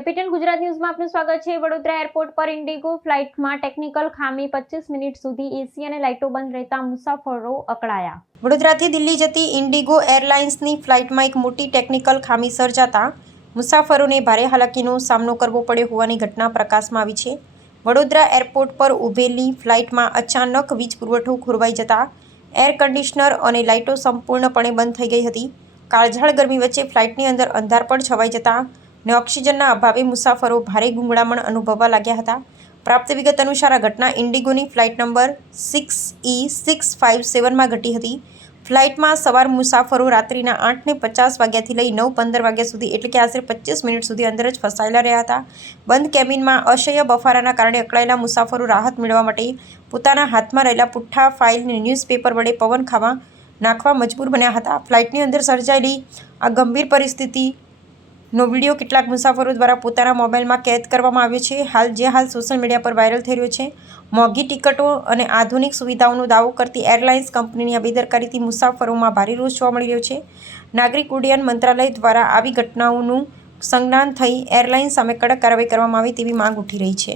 Capital Gujarat ન્યૂઝમાં આપનું સ્વાગત છે। વડોદરા એરપોર્ટ પર ઇન્ડિગો ફ્લાઇટમાં ટેકનિકલ ખામી 25 મિનિટ સુધી એસી અને લાઇટો બંધ રહેતા મુસાફરો અકળાયા। વડોદરાથી દિલ્હી જતી ઇન્ડિગો એરલાઇન્સની ફ્લાઇટમાં એક મોટી ટેકનિકલ ખામી સર્જાતા મુસાફરોને ભારે હાલાકીનો સામનો કરવો પડ્યો હોવાની ઘટના પ્રકાશમાં આવી છે। વડોદરા એરપોર્ટ પર ઊભેલી ફ્લાઇટમાં અચાનક વીજ પુરવઠો ખોરવાઈ જતા એર કન્ડિશનર અને લાઇટો સંપૂર્ણપણે બંધ થઈ ગઈ હતી। કાળઝાળ ગરમી વચ્ચે ફ્લાઇટની અંદર અંધારપટ છવાઈ જતા ને ઓક્સિજનના અભાવે મુસાફરો ભારે ગુંગળામણ અનુભવવા લાગ્યા હતા। પ્રાપ્ત વિગત અનુસાર આ ઘટના ઇન્ડિગોની ફ્લાઇટ નંબર 6E657માં ઘટી હતી। ફ્લાઇટમાં સવાર મુસાફરો રાત્રિના 8:50 વાગ્યાથી લઈ 9:15 વાગ્યા સુધી એટલે કે આશરે 25 મિનિટ સુધી અંદર જ ફસાયેલા રહ્યા હતા। બંધ કેબિનમાં અસહ્ય બફારાના કારણે અકળાયેલા મુસાફરો રાહત મેળવવા માટે પોતાના હાથમાં રહેલા પુઠ્ઠા ફાઇલ અને ન્યૂઝપેપર વડે પવન ખાવા નાખવા મજબૂર બન્યા હતા। ફ્લાઇટની અંદર સર્જાયેલી આ ગંભીર પરિસ્થિતિનો વિડીયો કેટલાક મુસાફરો દ્વારા પોતાના મોબાઈલમાં કેદ કરવામાં આવ્યો છે। હાલ સોશિયલ મીડિયા પર વાયરલ થઈ રહ્યો છે। મોંઘી ટિકિટો અને આધુનિક સુવિધાઓનો દાવો કરતી એરલાઇન્સ કંપનીની આ બેદરકારીથી મુસાફરોમાં ભારે રોષ જોવા મળી રહ્યો છે। નાગરિક ઉડ્ડયન મંત્રાલય દ્વારા આવી ઘટનાઓનું સંજ્ઞાન થઈ એરલાઇન્સ સામે કડક કાર્યવાહી કરવામાં આવે તેવી માંગ ઉઠી રહી છે।